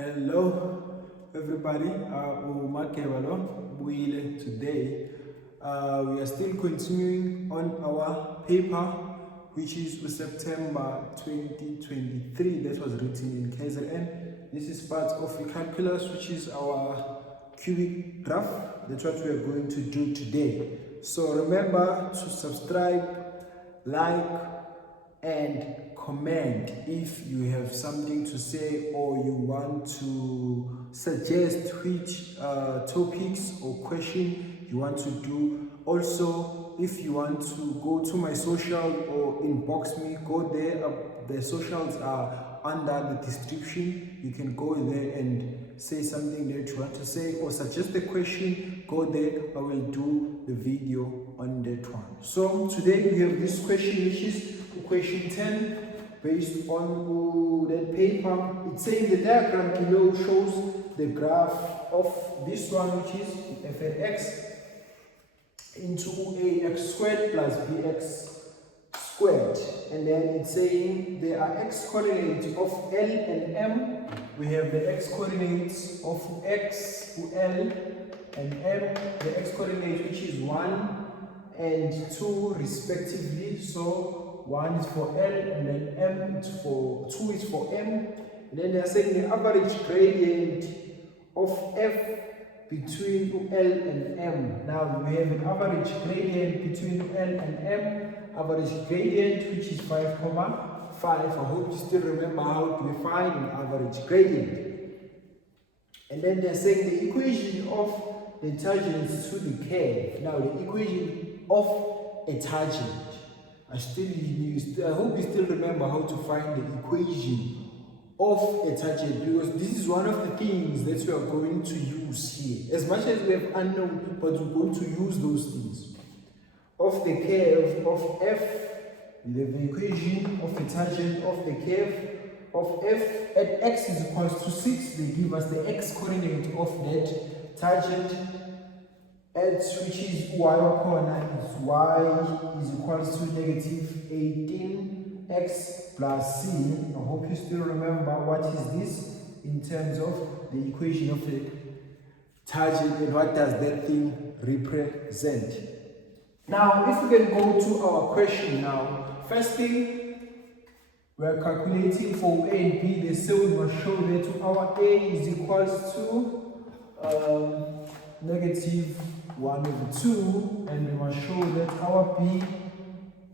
Hello, everybody. Today, we are still continuing on our paper, which is for September 2023. That was written in KZN. This is part of the calculus, which is our cubic graph. That's what we are going to do today. So remember to subscribe, like, and comment if you have something to say or you want to suggest which topics or question you want to do. Also, if you want to go to my social or inbox me, go there. The socials are under the description. You can go there and say something that you want to say or suggest a question. Go there. I will do the video on that one. So today we have this question, which is question 10, based on that paper. It's saying the diagram below shows the graph of this one, which is f at x into ax squared plus bx squared. And then it's saying there are x coordinates of L and M. We have the x coordinates of x, L, and M. The x coordinate, which is 1 and 2 respectively. So 1 is for L and then M is for 2 is for M. And then they are saying the average gradient of f between L and M. Now we have an average gradient between L and M. Average gradient, which is 5,5. I hope you still remember how to define an average gradient. And then they're saying the equation of the tangents to the curve. Now the equation of a tangent. I hope you still remember how to find the equation of a tangent, because this is one of the things that we are going to use here. As much as we have unknown, but we're going to use those things. Of the curve of f, the equation of the tangent of the curve of f at x is equals to 6. They give us the x coordinate of that tangent, at which is y corner is y is equals to negative 18x plus c. I hope you still remember what is this in terms of the equation of the tangent and what does that thing represent. Now, if we can go to our question now, first thing, we are calculating for A and B. The cell must show that our A is equals to negative 1 over 2, and we must show that our B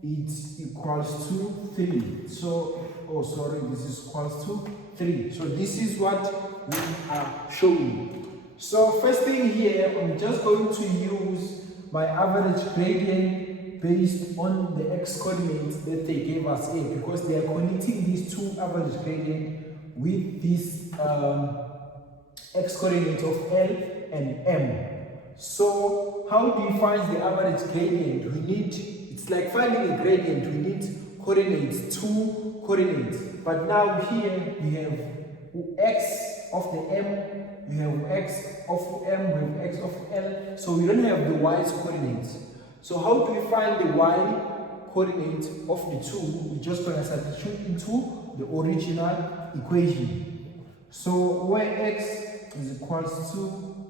is equals to 3. So, this is equals to 3. So this is what we are showing. So first thing here, I'm just going to use my average gradient based on the x coordinates that they gave us here, because they are connecting these two average gradient with this x coordinate of L and M. So how do you find the average gradient? It's like finding a gradient, we need coordinates, 2 coordinates. But now here we have x of the M, we have x of M, we have x of L, so we don't have the y's coordinates. So how do we find the y coordinate of the two? We're just going to substitute into the original equation. So where x is equals to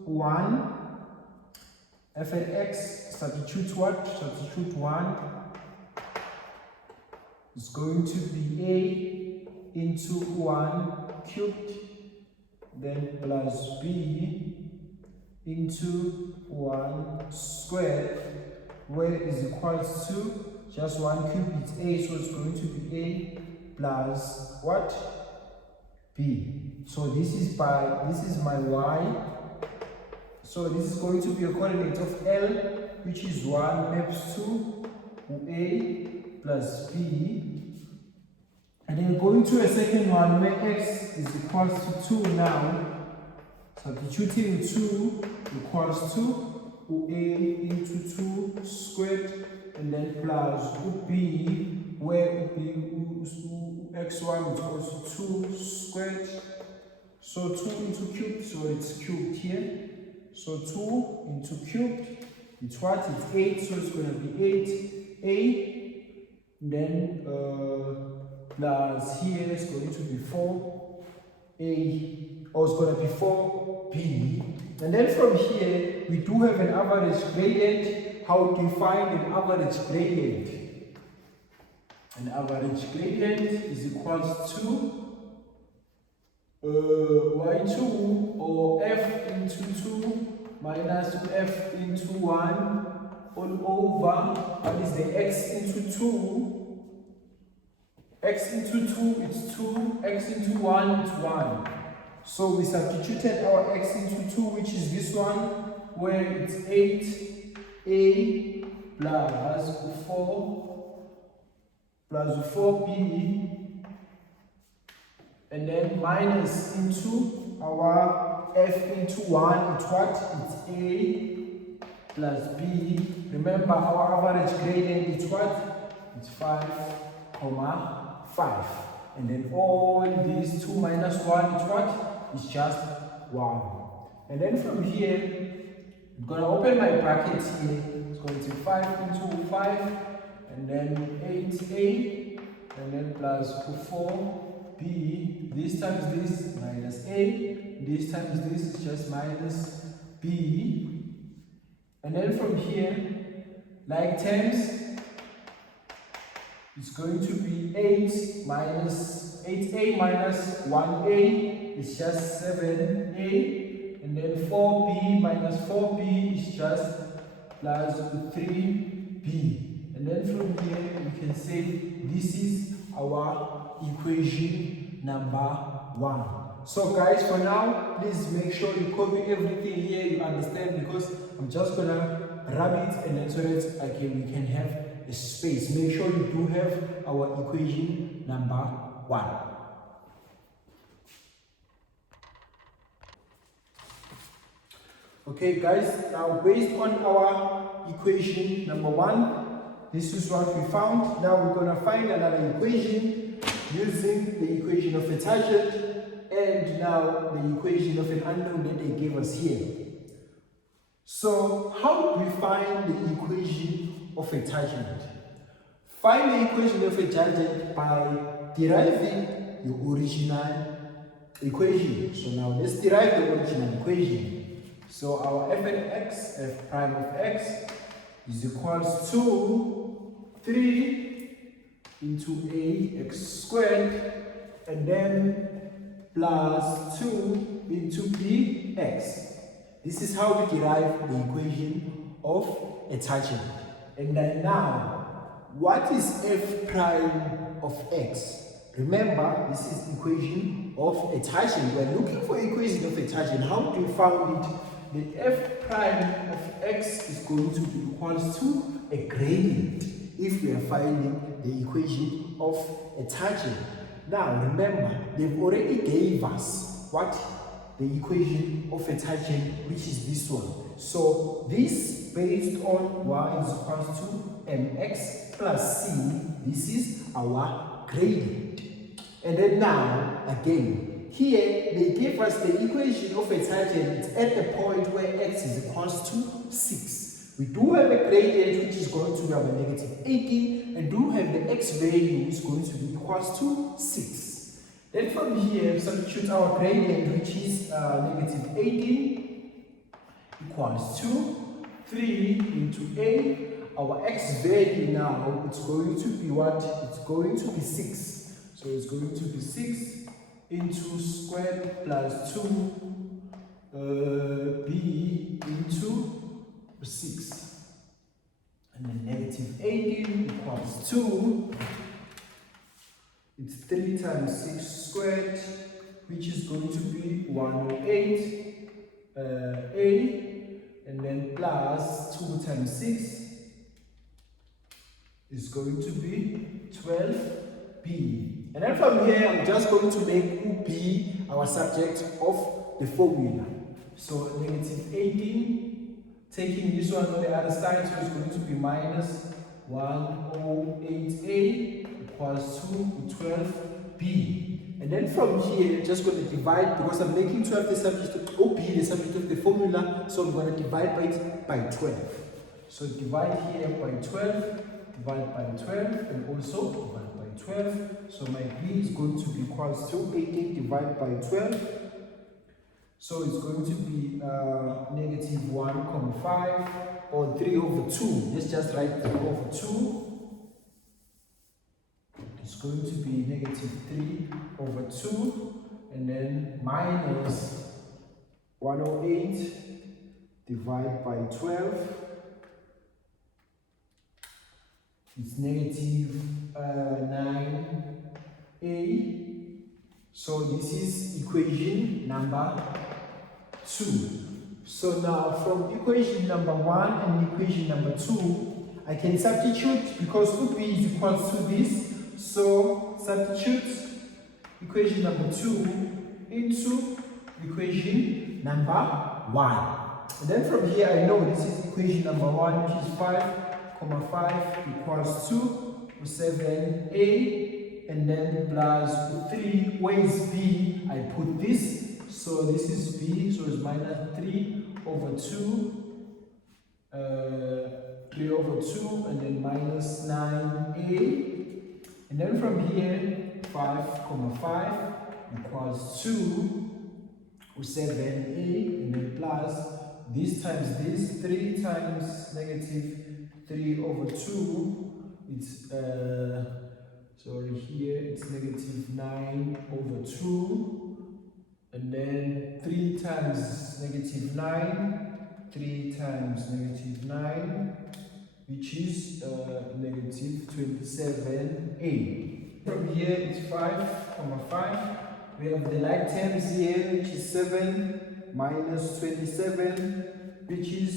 1, f at x, substitute what? Substitute 1 is going to be a into 1 cubed, then plus b into 1 squared, where is equals to just 1 cube, it's a, so it's going to be a plus what? B. So this is my y. So this is going to be a coordinate of L, which is 1 maps to a plus b. And then going to a second one where x is equals to 2 now, substituting 2 equals to a into 2 squared, and then plus b, where x1 is also 2 squared. So 2 into cubed, so it's cubed here. So 2 into cubed, it's what? It's 8, so it's going to be 8a. Then plus here is going to be 4a or it's going to be 4b. And then from here, we do have an average gradient. How do you find an average gradient? An average gradient is equals to y2 or f into 2 minus f into 1 all over, what is the x into 2? X into 2 it's 2, x into 1 it's 1. So we substituted our x into 2, which is this one, where it's 8a plus 4b, and then minus into our f into 1, it's what? It's a plus b. Remember our average gradient is what? It's 5, 5. And then all these 2 minus 1 is what? It's just 1. And then from here, I'm going to open my brackets here. It's going to be 5 into 5, and then 8a, and then plus 4b. This times this minus a, this times this is just minus b. And then from here, like terms, it's going to be 8a minus 1a is just 7a, and then 4b minus 4b is just plus 3b. And then from here we can say this is our equation number 1. So guys, for now, please make sure you copy everything here, you understand, because I'm just gonna rub it and then so that we can have a space. Make sure you do have our equation number 1. Okay guys, now based on our equation number 1, this is what we found. Now we're going to find another equation using the equation of a tangent and now the equation of an unknown that they gave us here. So how do we find the equation of a tangent? Find the equation of a tangent by deriving your original equation. So now let's derive the original equation. So our f of x, f prime of x, is equals to 3 into ax squared, and then plus 2 into bx. This is how we derive the equation of a tangent. And then now, what is f prime of x? Remember, this is equation of a tangent. We're looking for equation of a tangent. How do you find it? The f prime of x is going to be equals to a gradient if we are finding the equation of a tangent. Now remember, they've already gave us what? The equation of a tangent, which is this one. So this based on y is equals to mx plus c, this is our gradient. And then now, again, here they give us the equation of a tangent. It's at the point where x is equals to 6. We do have a gradient which is going to be our negative 18, and do have the x value is going to be equals to 6. Then from here, substitute our gradient, which is negative 18 equals to 3 into a. Our x value now, it's going to be what? It's going to be 6. So it's going to be 6 into squared plus 2 b into 6. And then negative 18 equals 2. It's 3 times 6 squared, which is going to be 108 a, and then plus 2 times 6 is going to be 12b. And then from here, I'm just going to make b our subject of the formula. So negative 18, taking this one on the other side, so it's going to be minus 108a equals to 12b. And then from here, just going to divide, because I'm making 12 the subject of OB, the subject of the formula, so I'm going to divide by it by 12. So divide here by 12, divide by 12, and also divide by 12. So my b is going to be equals to 18 divided by 12 So it's going to be negative 1,5 or 3 over 2. Let's just write 3 over 2. It's going to be negative 3 over 2, and then minus 108 divided by 12. It's negative 9a. So this is equation number 2. So now from equation number 1 and equation number 2, I can substitute because UP is equals to this. So substitute equation number 2 into equation number 1. And then from here I know this is equation number 1, which is 5,5 equals to 7a, and then plus 3. Where is b? I put this, so this is b, so it's minus 3 over 2, 3 over 2, and then minus 9a. And then from here, 5,5 equals 2 7a, and then plus this times this, 3 times negative 3 over 2, it's sorry, here it's negative 9 over 2, and then 3 times negative 9, 3 times negative 9, which is negative 27a. From here it's 5,5. We have the like terms here, which is 7 minus 27, which is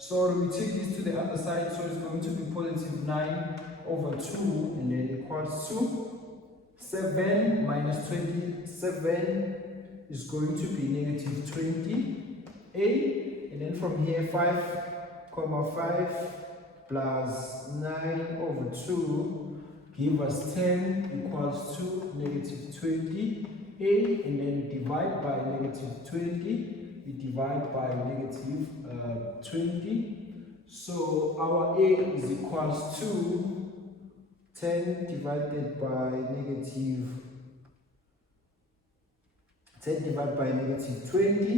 so we take this to the other side, so it's going to be positive 9 over 2, and then equals to 7 minus 27 is going to be negative 20a, and then from here 5,5 plus 9 over 2 give us 10 equals to negative 20a, and then divide by negative 20. We divide by negative 20. So our a is equals to 10 divided by negative 20,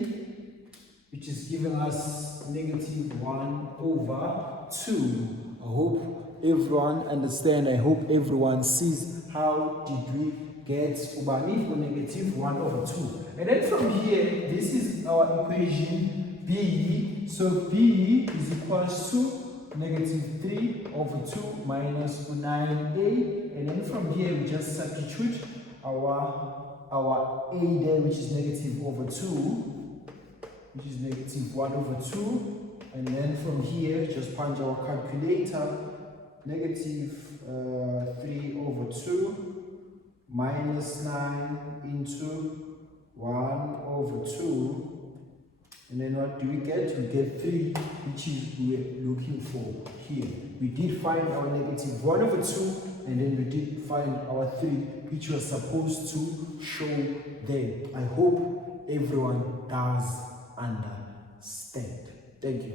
which is giving us negative 1 over 2. I hope everyone understands. I hope everyone sees how did we get ubani or negative 1 over 2. And then from here, this is our equation b. So b is equals to negative 3 over 2 minus 9a. And then from here, we just substitute our a there, which is negative over 2, which is negative 1 over 2. And then from here, just punch our calculator, negative 3 over 2 minus 9 into 1 over 2. And then what do we get? We get 3, which is we're looking for here. We did find our negative 1 over 2, and then we did find our 3, which was supposed to show there. I hope everyone does understand. Thank you.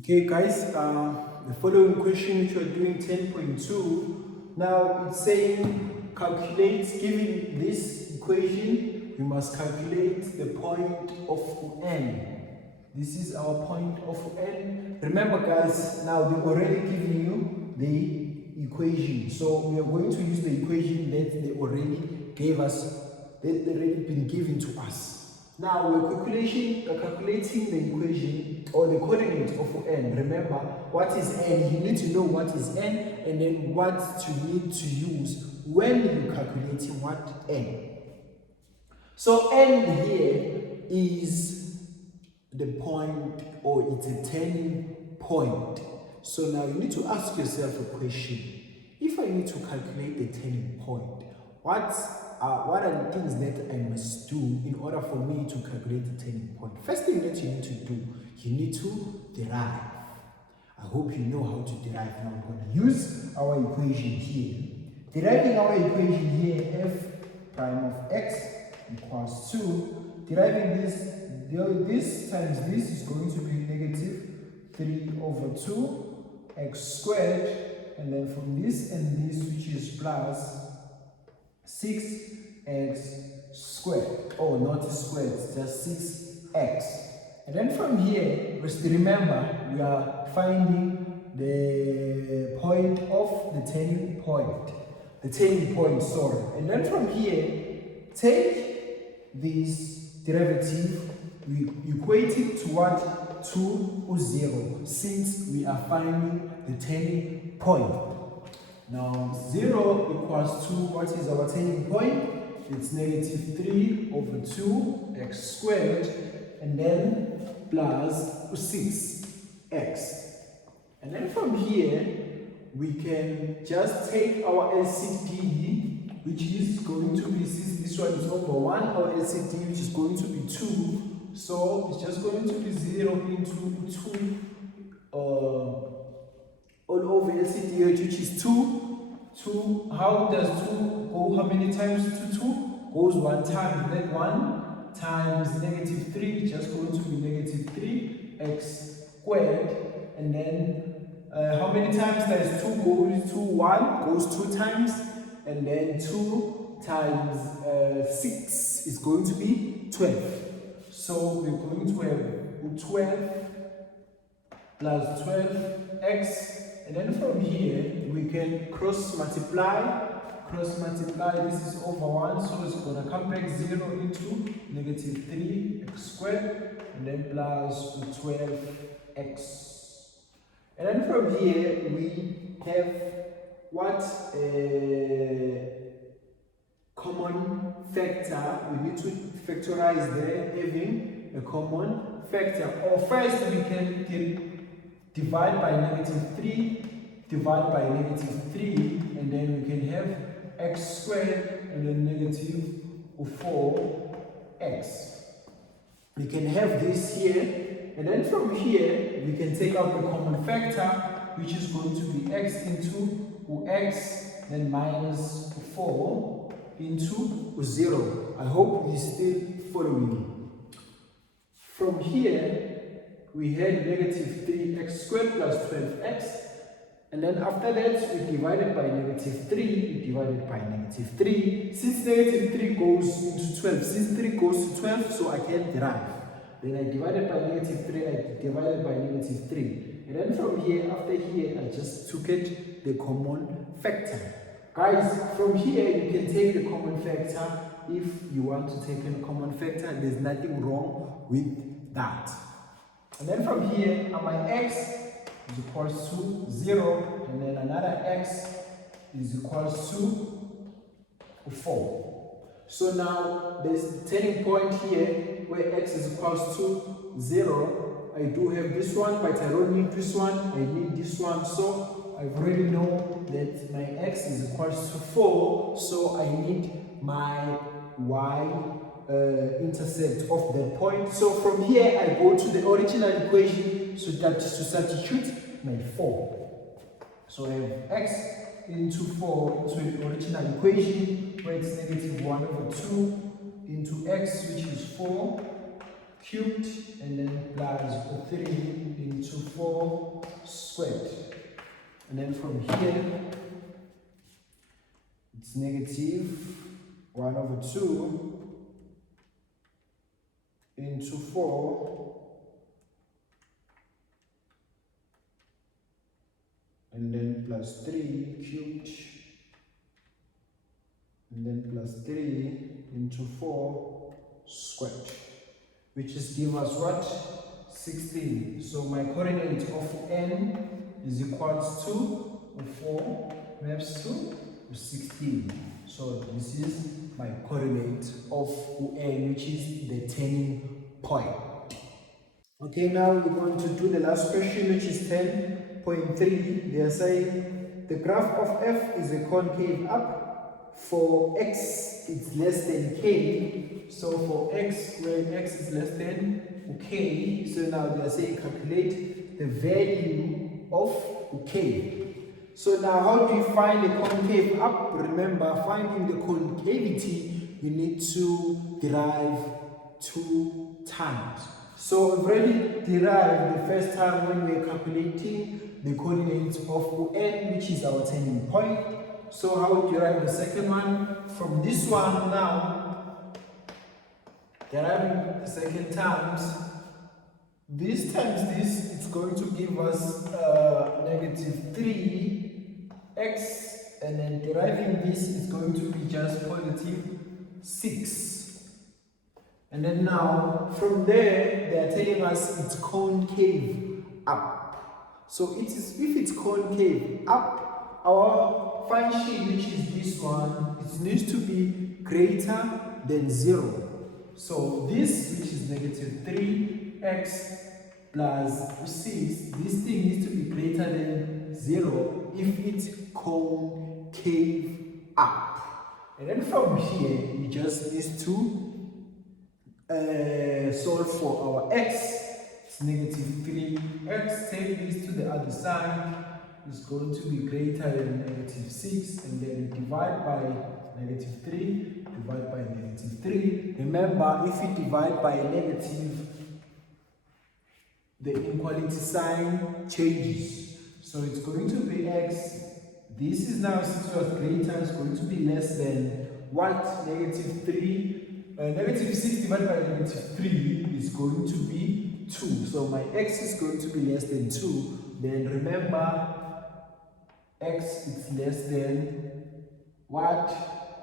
Okay guys, the following question, which we're doing 10.2, now it's saying calculate, given this equation, we must calculate the point of n. This is our point of n. Remember guys, now they've already given you the equation, so we are going to use the equation that they already gave us, that they already been given to us. Now we're calculating the equation or the coordinate of n. Remember, what is n? You need to know what is n, and then what you need to use when you're calculating what n. So n here is the point, or it's a turning point. So now you need to ask yourself a question. If I need to calculate the turning point, what are the things that I must do in order for me to calculate the turning point? First thing that you need to do, you need to derive. I hope you know how to derive. Now I'm going to use our equation here. Deriving our equation here, f prime of x equals 2. Deriving this times this is going to be negative 3 over 2 x squared, and then from this and this, which is plus 6x squared. Oh, not squared, just 6x. And then from here, remember, we are finding the point of the turning point. The turning point, sorry. And then from here, take this derivative, we equate it to what? To 0, since we are finding the turning point. Now 0 equals to, what is our turning point? It's negative 3 over 2x squared, and then plus 6x. And then from here, we can just take our LCD, which is going to be, since this one is over 1, our LCD, which is going to be 2. So it's just going to be 0 into 2 all over LCD, which is 2. 2, how does 2 go? How many times to 2? Goes 1 time. That 1 times negative 3 is just going to be negative 3x squared. And then how many times does 2 goes to 1? Goes 2 times. And then 2 times 6 is going to be 12. So we're going to have 12 plus 12x. And then from here, we can cross multiply. This is over 1, so it's going to come back 0 into negative 3x squared, and then plus 12x. And then from here, we have what? Common factor. We need to factorize there, having a common factor. Or first, we can divide by negative 3, divide by negative 3, and then we can have x squared and then negative 4x. We can have this here, and then from here we can take out the common factor, which is going to be x into x, then minus 4 into 0. I hope you're still following me. From here we had negative 3x squared plus 12x. And then after that, we divided by negative 3, we divided by negative 3. Since negative 3 goes into 12, since 3 goes to 12, so I can derive. Then I divided by negative 3, I divided by negative 3. And then from here, after here, I just took it, the common factor. Guys, from here, you can take the common factor. If you want to take a common factor, there's nothing wrong with that. And then from here, my x is equals to 0, and then another x is equals to 4. So now there's a turning point here where x is equals to 0. I do have this one, but I don't need this one, I need this one. So I already know that my x is equals to 4, so I need my y intercept of that point. So from here I go to the original equation, so that is to substitute my 4. So I have x into 4 into the original equation, where it's negative 1 over 2 into x, which is 4 cubed, and then plus 3 into 4 squared. And then from here it's negative 1 over 2 into 4, and then plus 3 cubed, and then plus 3 into 4 squared, which is give us what? 16. So my coordinate of n is equals to 4 maps to 16. So this is my coordinate of n, which is the turning point. Okay, now we're going to do the last question, which is 10.3. They are saying the graph of f is a concave up. For x, it's less than k. So for x, where x is less than k, so now they are saying calculate the value of k. So now how do you find the concave up? Remember, finding the concavity, we need to derive 2 times. So we've already derived the first time when we're calculating the coordinates of n, which is our turning point. So how would you derive the second one? From this one now, deriving the second times this times this, it's going to give us negative 3x, and then deriving this is going to be just positive 6. And then now from there they are telling us it's concave up. So it is, if it's concave up, our function, which is this one, it needs to be greater than 0. So this, which is negative 3x plus 6, this thing needs to be greater than 0 if it's concave up. And then from here, you just need to solve for our x. It's negative 3x. Take this to the other side. It's going to be greater than negative 6, and then divide by negative 3, divide by negative 3. Remember, if you divide by a negative, the inequality sign changes. So it's going to be x. This is now, since it was greater, it's going to be less than what? Negative 3. Negative 6 divided by negative 3 is going to be 2. So my x is going to be less than 2. Then remember, x is less than what?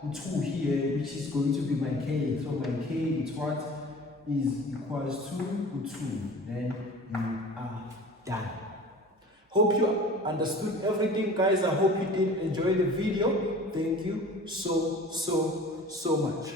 2 here, which is going to be my k. So my k is what? Is equals to 2. Then you are done. Hope you understood everything, guys. I hope you did enjoy the video. Thank you so much.